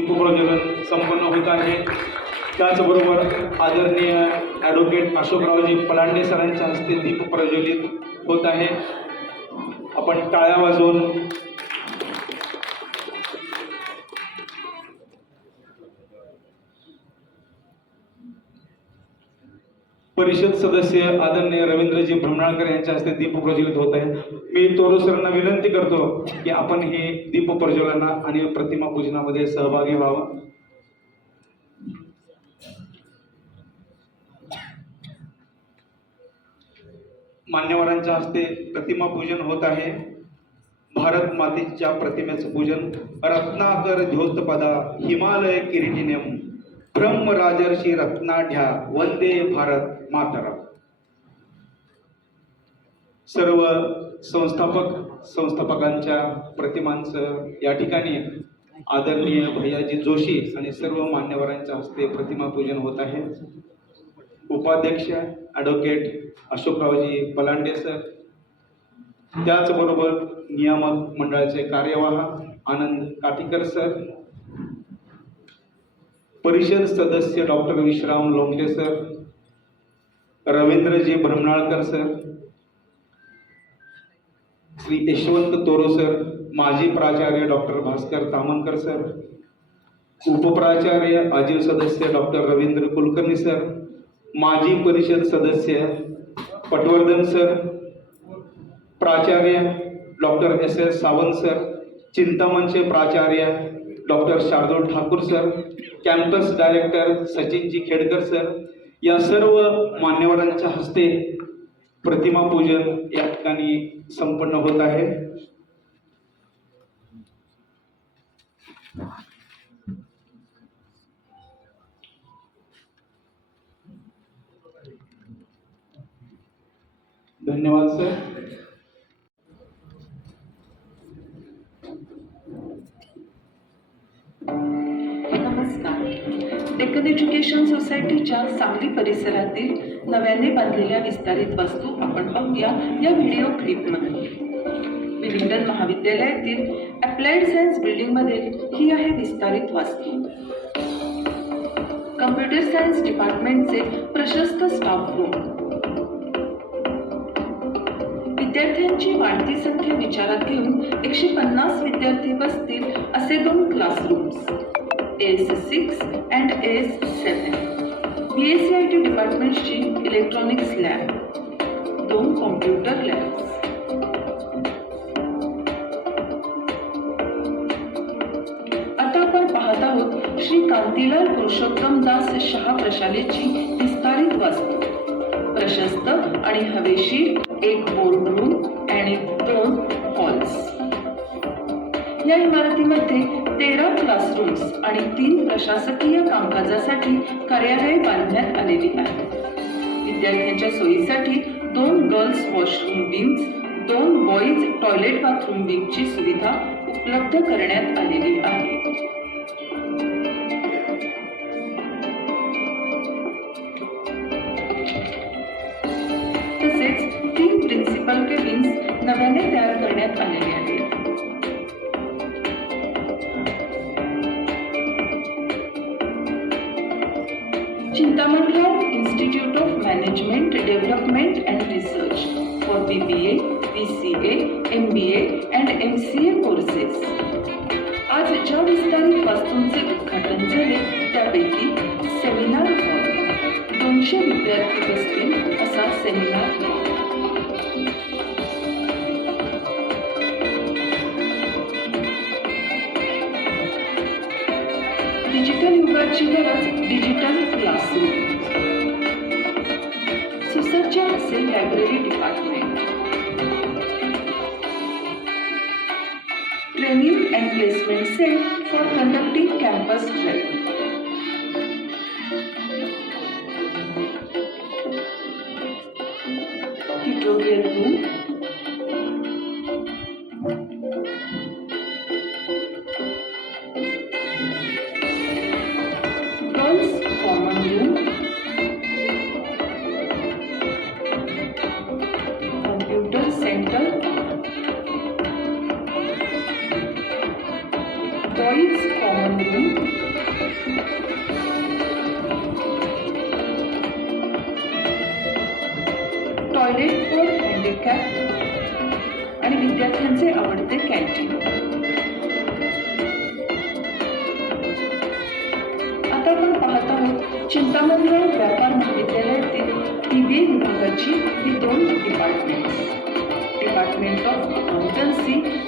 प्रजनन संपन्न होत आहे त्याचबरोबर आदरणीय ॲडवोकेट अशोकरावजी पलांडे सरांच्या हस्ते दीप प्रज्वलित होत आहे आपण टाळ्या वाजवून परिषद सदस्य आदरणीय रवींद्रजी भ्रमणाळकर यांच्या हस्ते दीप प्रज्वलित होत आहे मी तोरो सरांना विनंती करतो की आपण हे दीप प्रज्वलना आणि प्रतिमा पूजनामध्ये सहभागी व्हावं मान्यवरांच्या हस्ते प्रतिमा पूजन होत आहे भारत मातेच्या प्रतिमेचं पूजन रत्नाकर ध्योतपदा हिमालय किरीटिनेम ब्रह्मराजर्षी रत्नाढ्या वंदे भारत मातरम सर्व संस्थापक संस्थापकांच्या प्रतिमांच या ठिकाणी आदरणीय भैयाजी जोशी आणि सर्व मान्यवरांच्या हस्ते प्रतिमा पूजन होत आहे उपाध्यक्ष ॲडव्होकेट अशोकरावजी पलांडे सर त्याचबरोबर नियामक मंडळाचे कार्यवाह आनंद काटीकर सर परिषद सदस्य doctor Vishram Longe sir ji Bhramanalkar sir Shri Yashwant Toro sir माजी प्राचार्य डॉक्टर भास्कर तामनकर सर उप प्राचार्य आजीव सदस्य डॉक्टर रविंद्र कुलकर्णी सर माजी परिषद सदस्य पटवर्धन सर प्राचार्य doctor S S Sawant sir से प्राचार्य doctor Shardul Thakur sir campus director सचिनजी Khedkar sir या सर्व मान्यवरांच्या हस्ते प्रतिमा पूजन या ठिकाणी संपन्न होत आहे धन्यवाद सर डेक्कन एज्युकेशन सोसायटीच्या सांगली परिसरातील नव्याने बांधलेल्या विस्तारित वस्तू आपण पाहूया या व्हिडिओ क्लिपमध्ये विलिंगडन महाविद्यालयातील अप्लाइड सायन्स बिल्डिंगमधील ही आहे विस्तारित वस्तू कम्प्युटर सायन्स डिपार्टमेंटचे प्रशस्त स्टाफ रूम विद्यार्थ्यांची वाढती संख्या विचारात घेऊन एकशे पन्नास विद्यार्थी बसतील असे दोन classrooms S six and S seven B S C I T डिपार्टमेंटची electronics lab दोन कॉम्प्युटर लॅब आता आपण पाहत आहोत श्री कांतीलाल पुरुषोत्तमदास शहा प्रशालेची विस्तारित वास्तू प्रशस्त आणि हवेशीर एक बोर्ड रूम आणि दोन हॉल्स या इमारती मध्ये तेरा क्लासरूम्स आणि तीन प्रशासकीय कामकाजासाठी कार्यालय बांधण्यात आलेली आहे विद्यार्थ्यांच्या सोयीसाठी दोन गर्ल्स वॉशरूम विंग्स दोन बॉईज टॉयलेट बाथरूम विंगची सुविधा उपलब्ध करण्यात आलेली आहे तसेच तीन प्रिन्सिपल केबिन्स नव्याने तयार चिंतामणिया institute of management development and research for B B A B C A M B A and M C A courses आज ज्या विस्तारित वस्तूंचे उद्घाटन झाले त्यापैकी सेमिनार दोनशे विद्यार्थी बसतील असा सेमिनार डिजिटल युगाची गरज digital Department. Training and placement set for conducting campus drive. Tutorial room. Girls' common room. आवडते काय आणि विद्यार्थ्यांचे आवडते कॅन्टीन आता आपण पाहत आहोत चिंतामणराव व्यापार महाविद्यालयातील टी बी विभागाची ही दोन डिपार्टमेंट डिपार्टमेंट ऑफ अकाउंटन्सी